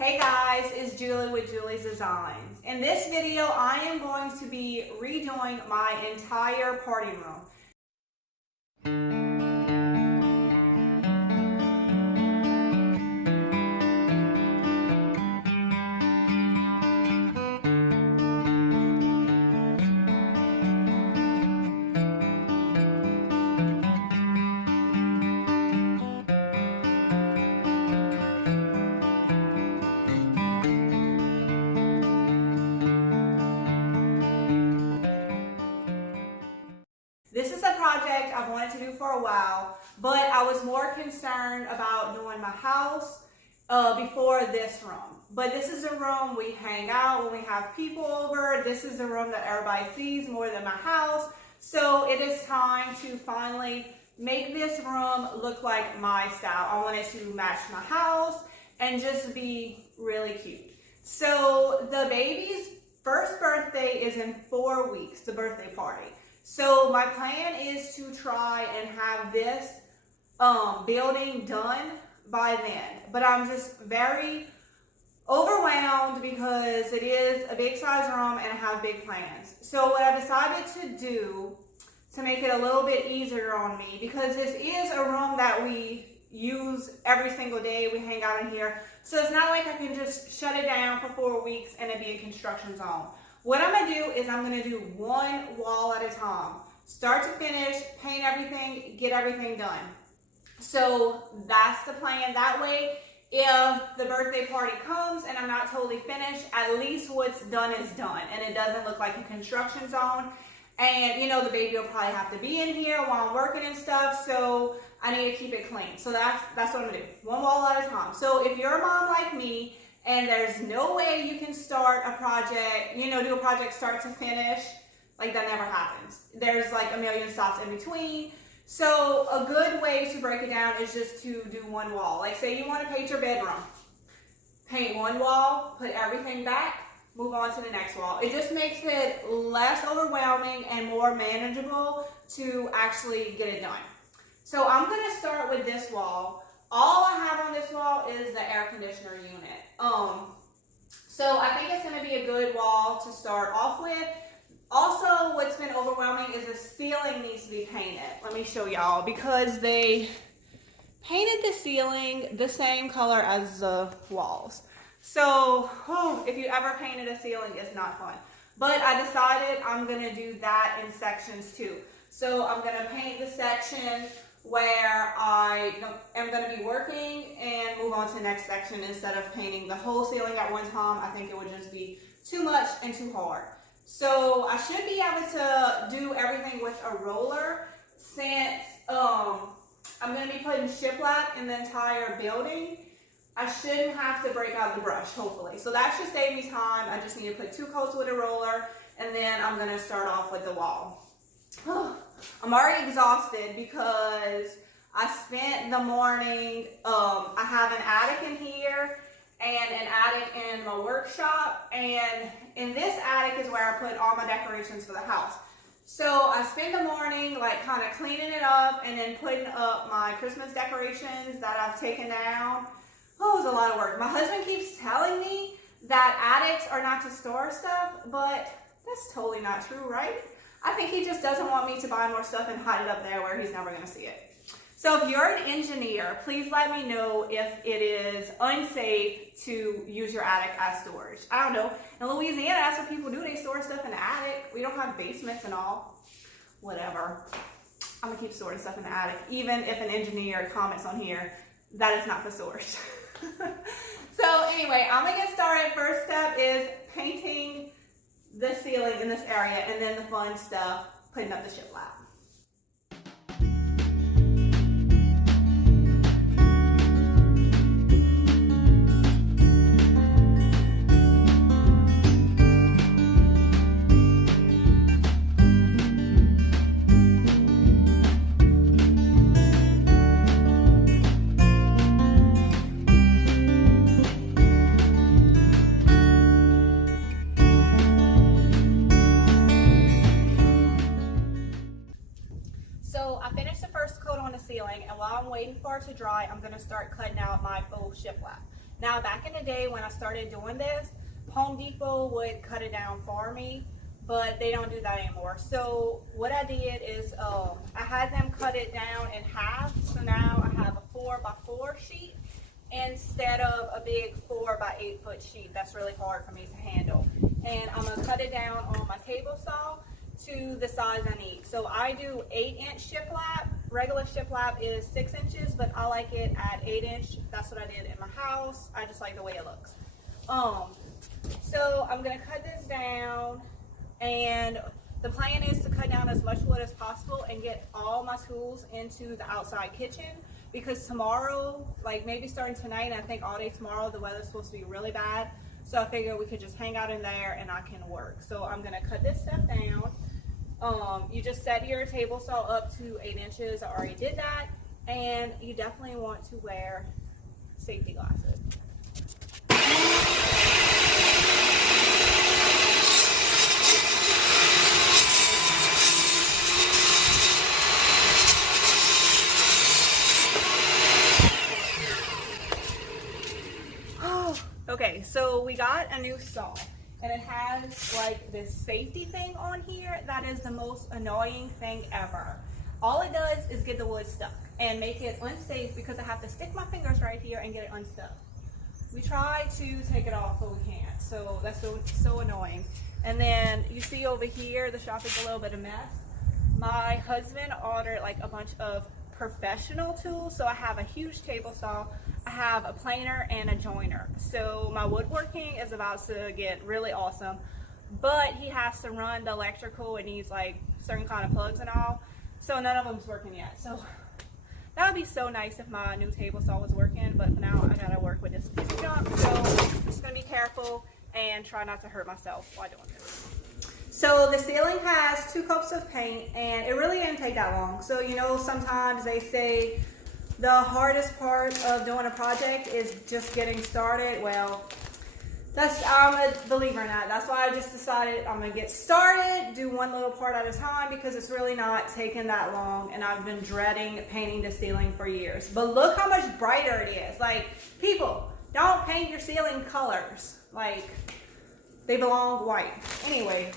Hey guys, it's Julie with Julie's Designs. In this video, I am going to be redoing my entire party room. This is a project I've wanted to do for a while, but I was more concerned about doing my house before this room. But this is a room we hang out when we have people over. This is a room that everybody sees more than my house. So it is time to finally make this room look like my style. I want it to match my house and just be really cute. So the baby's first birthday is in 4 weeks, the birthday party. So my plan is to try and have this building done by then. But I'm just very overwhelmed because it is a big size room and I have big plans. So what I decided to do to make it a little bit easier on me, because this is a room that we use every single day, we hang out in here. So it's not like I can just shut it down for 4 weeks and it be a construction zone. What I'm gonna do is I'm gonna do one wall at a time. Start to finish, paint everything, get everything done. So that's the plan. That way, if the birthday party comes and I'm not totally finished, at least what's done is done and it doesn't look like a construction zone. And you know, the baby will probably have to be in here while I'm working and stuff, so I need to keep it clean. So that's what I'm gonna do, one wall at a time. So if you're a mom like me, and there's no way you can start a project, do a project start to finish, like that never happens. There's like a million stops in between. So a good way to break it down is just to do one wall. Like say you want to paint your bedroom. Paint one wall, put everything back, move on to the next wall. It just makes it less overwhelming and more manageable to actually get it done. So I'm gonna start with this wall. All I have on this wall is the air conditioner unit. So I think it's gonna be a good wall to start off with. Also, what's been overwhelming is the ceiling needs to be painted. Let me show y'all, because they painted the ceiling the same color as the walls. So, if you ever painted a ceiling, it's not fun. But I decided I'm gonna do that in sections too. So I'm gonna paint the section where I am going to be working and move on to the next section instead of painting the whole ceiling at one time. I think it would just be too much and too hard. So I should be able to do everything with a roller since I'm going to be putting shiplap in the entire building. I shouldn't have to break out the brush, hopefully. So that should save me time. I just need to put 2 coats with a roller and then I'm going to start off with the wall. I'm already exhausted because I spent the morning, I have an attic in here and an attic in my workshop, and in this attic is where I put all my decorations for the house. So I spent the morning like kind of cleaning it up and then putting up my Christmas decorations that I've taken down. Oh, it was a lot of work. My husband keeps telling me that attics are not to store stuff, but that's totally not true, right? I think he just doesn't want me to buy more stuff and hide it up there where he's never going to see it. So if you're an engineer, please let me know if it is unsafe to use your attic as storage. I don't know. In Louisiana, that's what people do. They store stuff in the attic. We don't have basements and all. Whatever. I'm going to keep storing stuff in the attic, even if an engineer comments on here that it's not for storage. So anyway, I'm going to get started. First step is painting the ceiling in this area, and then the fun stuff, putting up the shiplap. And while I'm waiting for it to dry, I'm going to start cutting out my faux shiplap. Now, back in the day when I started doing this, Home Depot would cut it down for me, but they don't do that anymore. So what I did is I had them cut it down in half. So now I have a 4x4 sheet instead of a big 4x8 foot sheet. That's really hard for me to handle. And I'm gonna cut it down on my table saw to the size I need. So I do 8-inch shiplap. Regular shiplap is 6 inches, but I like it at 8-inch. That's what I did in my house. I just like the way it looks. So I'm gonna cut this down, and the plan is to cut down as much wood as possible and get all my tools into the outside kitchen, because tomorrow, like maybe starting tonight, and I think all day tomorrow, the weather's supposed to be really bad. So I figured we could just hang out in there and I can work. So I'm gonna cut this stuff down. You just set your table saw up to 8 inches. I already did that. And you definitely want to wear safety glasses. Okay, so we got a new saw, and it has like this safety thing on here that is the most annoying thing ever. All it does is get the wood stuck and make it unsafe, because I have to stick my fingers right here and get it unstuck. We try to take it off, but we can't. So that's so annoying. And then you see over here, the shop is a little bit of a mess. My husband ordered like a bunch of professional tools. So I have a huge table saw, I have a planer and a joiner. So my woodworking is about to get really awesome, but he has to run the electrical. It needs like certain kind of plugs and all. So none of them's working yet. So that would be so nice if my new table saw was working, but for now I gotta work with this piece of junk. So I'm just gonna be careful and try not to hurt myself while doing this. So the ceiling has 2 coats of paint, and it really didn't take that long. So you know, sometimes they say the hardest part of doing a project is just getting started. Well, I'm a believer in that. That's why I just decided I'm gonna get started, do one little part at a time, because it's really not taking that long, and I've been dreading painting the ceiling for years. But look how much brighter it is. Like, people, don't paint your ceiling colors. Like, they belong white. Anyway,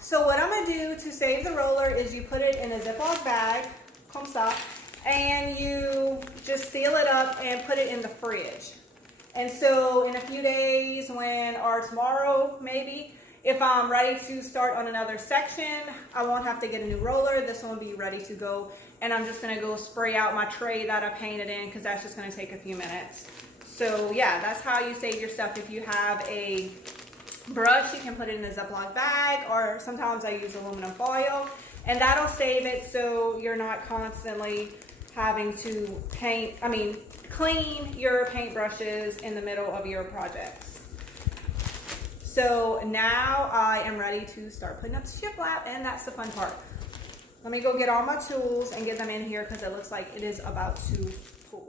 so what I'm gonna do to save the roller is you put it in a Ziploc bag, comme ça, and you just seal it up and put it in the fridge. And so in a few days, or tomorrow maybe, if I'm ready to start on another section, I won't have to get a new roller. This one will be ready to go. And I'm just gonna go spray out my tray that I painted in, because that's just gonna take a few minutes. So yeah, that's how you save your stuff. If you have a brush, you can put it in a Ziploc bag, or sometimes I use aluminum foil, and that'll save it so you're not constantly having to clean your paintbrushes in the middle of your projects. So now I am ready to start putting up the shiplap, and that's the fun part. Let me go get all my tools and get them in here, because it looks like it is about to pour.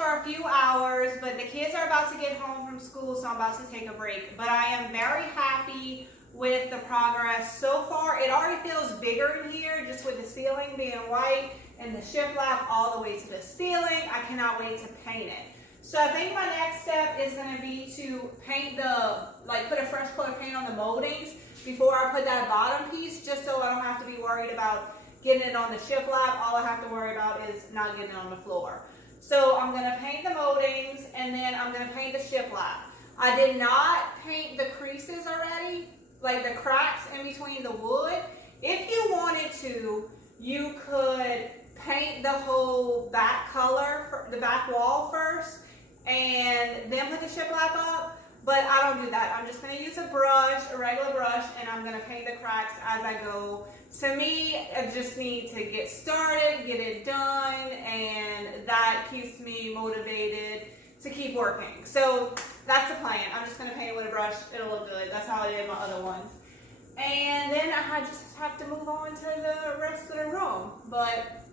A few hours, but the kids are about to get home from school, so I'm about to take a break. But I am very happy with the progress so far. It already feels bigger in here just with the ceiling being white and the shiplap all the way to the ceiling. I cannot wait to paint it. So I think my next step is going to be to paint put a fresh coat of paint on the moldings before I put that bottom piece, just so I don't have to be worried about getting it on the shiplap. All I have to worry about is not getting it on the floor. So I'm going to paint the moldings and then I'm going to paint the shiplap. I did not paint the creases already, like the cracks in between the wood. If you wanted to, you could paint the whole back color, the back wall first, and then put the shiplap up, but I don't do that. I'm just going to use a brush, a regular brush, and I'm going to paint the cracks as I go. To me, I just need to get started, get it done, and that keeps me motivated to keep working. So that's the plan. I'm just going to paint it with a brush. It'll look good. That's how I did my other ones. And then I just have to move on to the rest of the room, but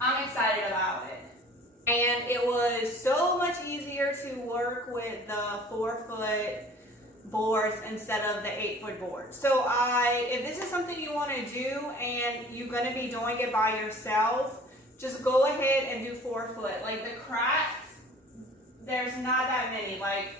I'm excited about it. And it was so much easier to work with the 4-foot boards instead of the 8-foot boards. So if this is something you want to do and you're going to be doing it by yourself, just go ahead and do 4-foot. Like the cracks, there's not that many. Like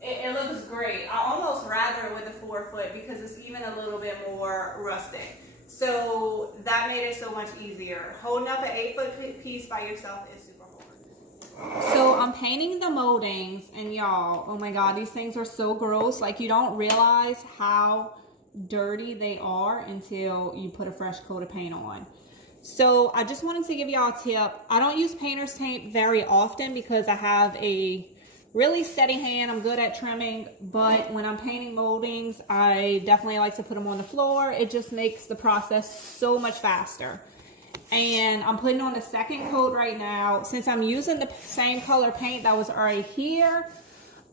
it looks great. I almost rather it with the 4-foot because it's even a little bit more rustic. So that made it so much easier. Holding up an 8-foot piece by yourself is super hard. So I'm painting the moldings, and y'all, oh my God, these things are so gross. Like you don't realize how dirty they are until you put a fresh coat of paint on. So I just wanted to give y'all a tip. I don't use painter's tape very often because I have a really steady hand. I'm good at trimming, but when I'm painting moldings, I definitely like to put them on the floor. It just makes the process so much faster. And I'm putting on the second coat right now. Since I'm using the same color paint that was already here,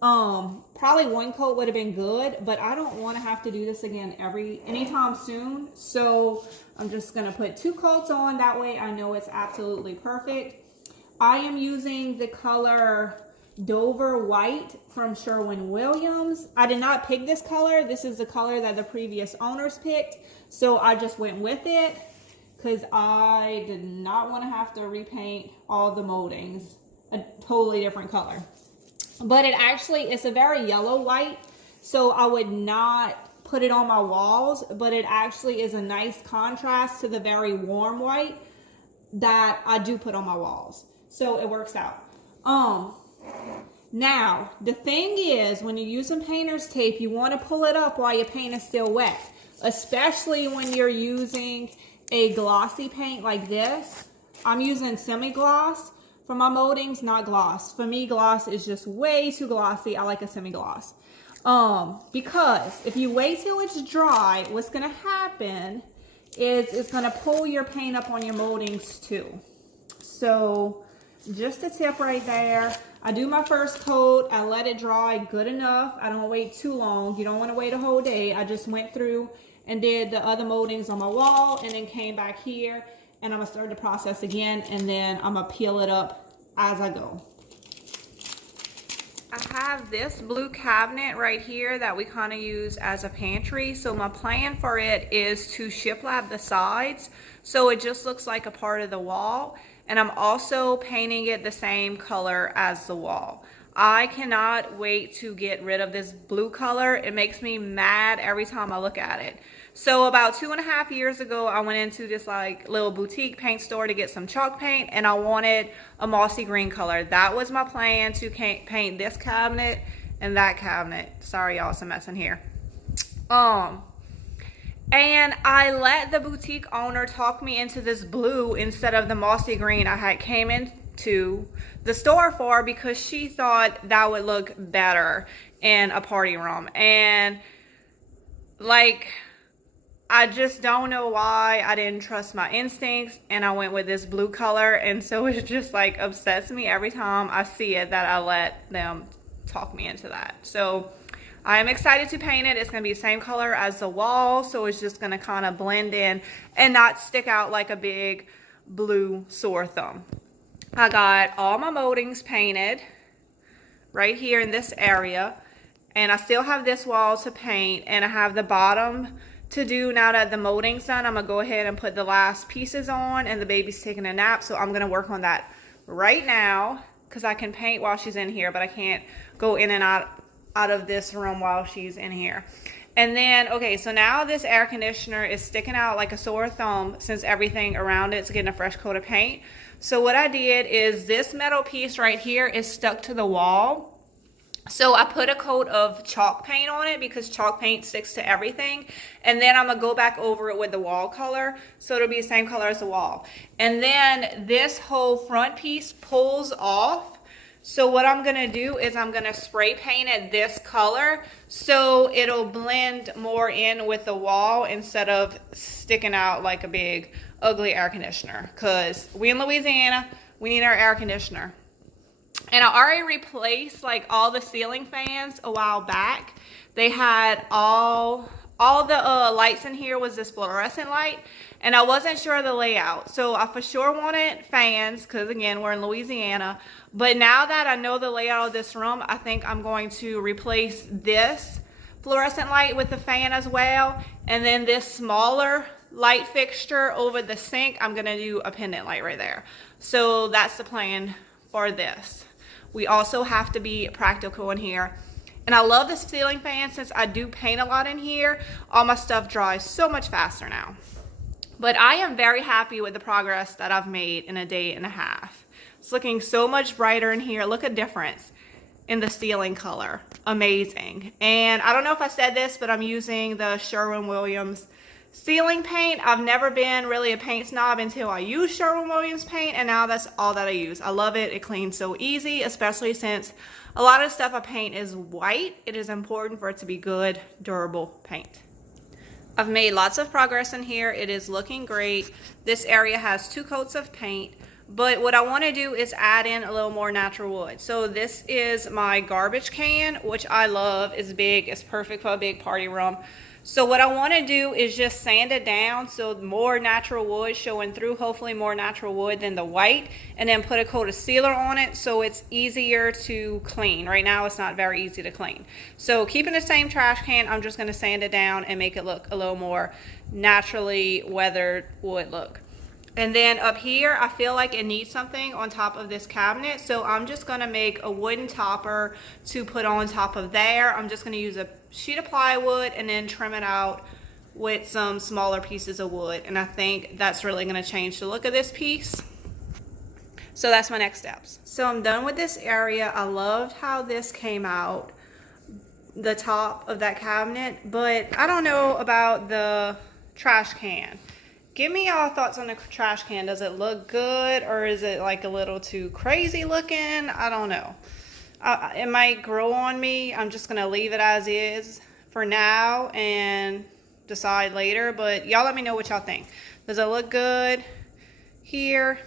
probably one coat would have been good, but I don't want to have to do this again anytime soon. So I'm just going to put 2 coats on. That way I know it's absolutely perfect. I am using the color Dover White from Sherwin-Williams. I did not pick this color. This is the color that the previous owners picked. So I just went with it because I did not want to have to repaint all the moldings a totally different color. But it's a very yellow white. So I would not put it on my walls, but it actually is a nice contrast to the very warm white that I do put on my walls. So it works out. Now, the thing is, when you're using painter's tape, you want to pull it up while your paint is still wet, especially when you're using a glossy paint like this. I'm using semi-gloss for my moldings, not gloss. For me, gloss is just way too glossy. I like a semi-gloss. Because if you wait till it's dry, what's going to happen is it's going to pull your paint up on your moldings too. So just a tip right there. I do my first coat. I let it dry good enough. I don't wait too long. You don't want to wait a whole day. I just went through and did the other moldings on my wall and then came back here and I'm going to start the process again and then I'm going to peel it up as I go. I have this blue cabinet right here that we kind of use as a pantry. So my plan for it is to shiplap the sides so it just looks like a part of the wall. And I'm also painting it the same color as the wall. I cannot wait to get rid of this blue color. It makes me mad every time I look at it. So about 2.5 years ago, I went into this like little boutique paint store to get some chalk paint and I wanted a mossy green color. That was my plan, to paint this cabinet and that cabinet. Sorry y'all, some mess in here. And I let the boutique owner talk me into this blue instead of the mossy green I had came into the store for because she thought that would look better in a party room. And like, I just don't know why I didn't trust my instincts and I went with this blue color. And so it just like upsets me every time I see it that I let them talk me into that. So I'm excited to paint it. It's going to be the same color as the wall, so it's just going to kind of blend in and not stick out like a big blue sore thumb. I got all my moldings painted right here in this area, And I still have this wall to paint, and I have the bottom to do. Now that the molding's done, I'm gonna go ahead and put the last pieces on, and the baby's taking a nap, so I'm gonna work on that right now because I can paint while she's in here, but I can't go in and out of this room while she's in here. And then, okay, so now this air conditioner is sticking out like a sore thumb since everything around it's getting a fresh coat of paint. So what I did is this metal piece right here is stuck to the wall. So I put a coat of chalk paint on it because chalk paint sticks to everything. And then I'm going to go back over it with the wall color, so it'll be the same color as the wall. And then this whole front piece pulls off. So what I'm going to do is I'm going to spray paint it this color so it'll blend more in with the wall instead of sticking out like a big ugly air conditioner. Because we in Louisiana, we need our air conditioner. And I already replaced like all the ceiling fans a while back. They had all the lights in here was this fluorescent light, and I wasn't sure of the layout. So I for sure wanted fans because again, we're in Louisiana. But now that I know the layout of this room, I think I'm going to replace this fluorescent light with the fan as well. And then this smaller light fixture over the sink, I'm gonna do a pendant light right there. So that's the plan for this. We also have to be practical in here. And I love this ceiling fan since I do paint a lot in here. All my stuff dries so much faster now. But I am very happy with the progress that I've made in a day and a half. It's looking so much brighter in here. Look at the difference in the ceiling color. Amazing. And I don't know if I said this, but I'm using the Sherwin-Williams ceiling paint. I've never been really a paint snob until I used Sherwin-Williams paint, and now that's all that I use. I love it. It cleans so easy, especially since a lot of stuff I paint is white. It is important for it to be good, durable paint. I've made lots of progress in here. It is looking great. This area has 2 coats of paint, but what I want to do is add in a little more natural wood. So this is my garbage can, which I love. It's big. It's perfect for a big party room. So what I want to do is just sand it down so more natural wood showing through, hopefully more natural wood than the white, and then put a coat of sealer on it so it's easier to clean. Right now it's not very easy to clean. So keeping the same trash can, I'm just going to sand it down and make it look a little more naturally weathered wood look. And then up here, I feel like it needs something on top of this cabinet. So I'm just gonna make a wooden topper to put on top of there. I'm just gonna use a sheet of plywood and then trim it out with some smaller pieces of wood. And I think that's really gonna change the look of this piece. So that's my next steps. So I'm done with this area. I loved how this came out, the top of that cabinet, but I don't know about the trash can. Give me y'all thoughts on the trash can. Does it look good, or is it like a little too crazy looking? I don't know. It might grow on me. I'm just gonna leave it as is for now and decide later, but y'all let me know what y'all think. Does it look good here?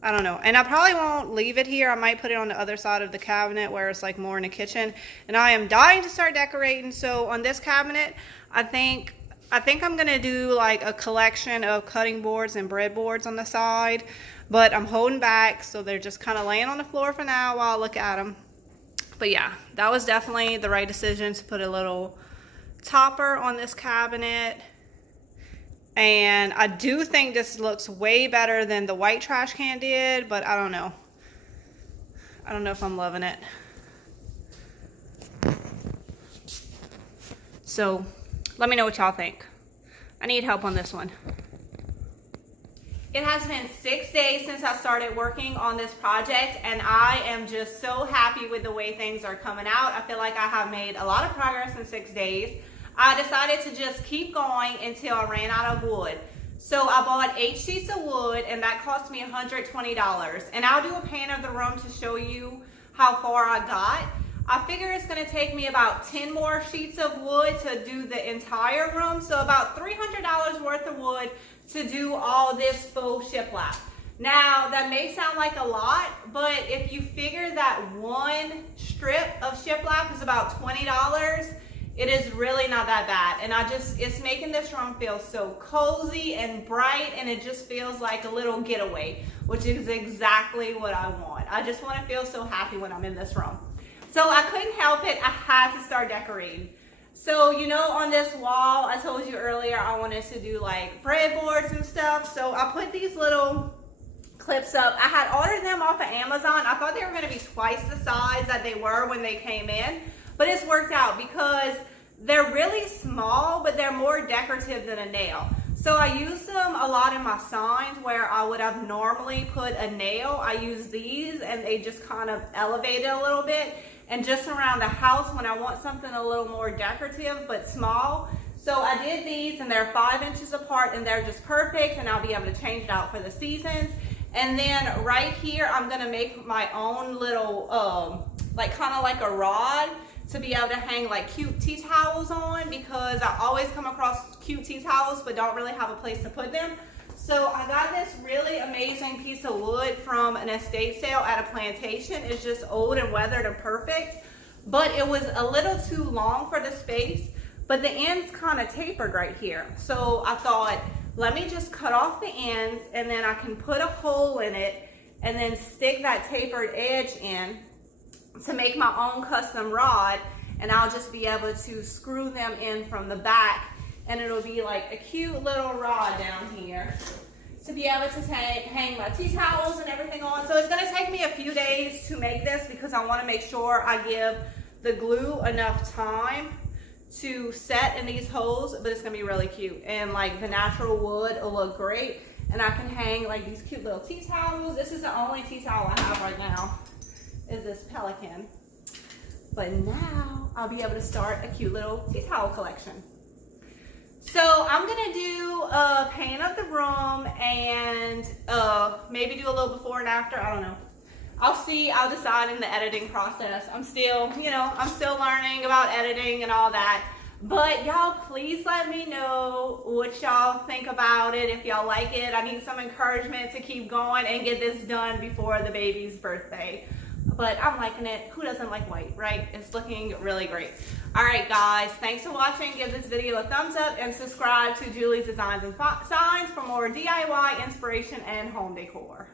I don't know. And I probably won't leave it here. I might put it on the other side of the cabinet where it's like more in the kitchen. And I am dying to start decorating. So on this cabinet, I think I'm gonna do like a collection of cutting boards and breadboards on the side, but I'm holding back, so they're just kind of laying on the floor for now while I look at them. But yeah, that was definitely the right decision to put a little topper on this cabinet. And I do think this looks way better than the white trash can did, but I don't know. I don't know if I'm loving it. So let me know what y'all think. I need help on this one. It has been 6 days since I started working on this project, and I am just so happy with the way things are coming out. I feel like I have made a lot of progress in 6 days. I decided to just keep going until I ran out of wood. So I bought 8 sheets of wood, and that cost me $120. And I'll do a pan of the room to show you how far I got. I figure it's gonna take me about 10 more sheets of wood to do the entire room. So about $300 worth of wood to do all this faux shiplap. Now, that may sound like a lot, but if you figure that one strip of shiplap is about $20, it is really not that bad. And it's making this room feel so cozy and bright, and it just feels like a little getaway, which is exactly what I want. I just want to feel so happy when I'm in this room. So I couldn't help it. I had to start decorating. So, you know, on this wall, I told you earlier I wanted to do like breadboards and stuff. So I put these little clips up. I had ordered them off of Amazon. I thought they were going to be twice the size that they were when they came in. But it's worked out because they're really small, but they're more decorative than a nail. So I use them a lot in my signs where I would have normally put a nail. I use these and they just kind of elevate it a little bit. And just around the house when I want something a little more decorative but small. So I did these and they're 5 inches apart and they're just perfect, and I'll be able to change it out for the seasons. And then right here, I'm gonna make my own little, like kind of like a rod to be able to hang like cute tea towels on, because I always come across cute tea towels but don't really have a place to put them. So I got this really amazing piece of wood from an estate sale at a plantation. It's just old and weathered and perfect, but it was a little too long for the space, but the ends kind of tapered right here. So I thought, let me just cut off the ends and then I can put a hole in it and then stick that tapered edge in to make my own custom rod, and I'll just be able to screw them in from the back. And it'll be like a cute little rod down here to be able to hang my tea towels and everything on. So it's gonna take me a few days to make this because I wanna make sure I give the glue enough time to set in these holes, but it's gonna be really cute. And like the natural wood will look great. And I can hang like these cute little tea towels. This is the only tea towel I have right now, is this pelican. But now I'll be able to start a cute little tea towel collection. So I'm gonna do a paint of the room and maybe do a little before and after. I don't know. I'll see. I'll decide in the editing process. I'm still, you know, I'm still learning about editing and all that. But y'all, please let me know what y'all think about it. If y'all like it, I need some encouragement to keep going and get this done before the baby's birthday. But I'm liking it. Who doesn't like white, right? It's looking really great. All right, guys, thanks for watching. Give this video a thumbs up and subscribe to Julie's Designs and Signs for more DIY inspiration and home decor.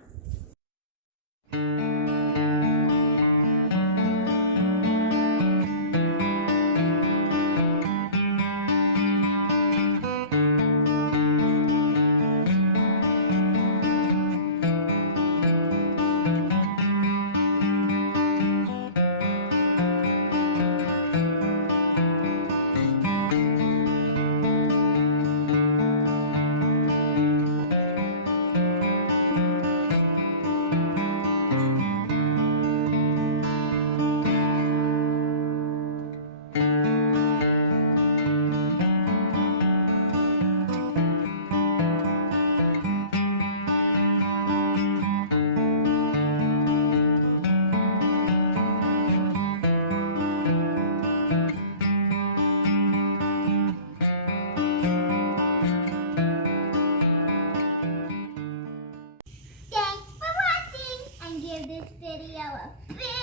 Give this video a big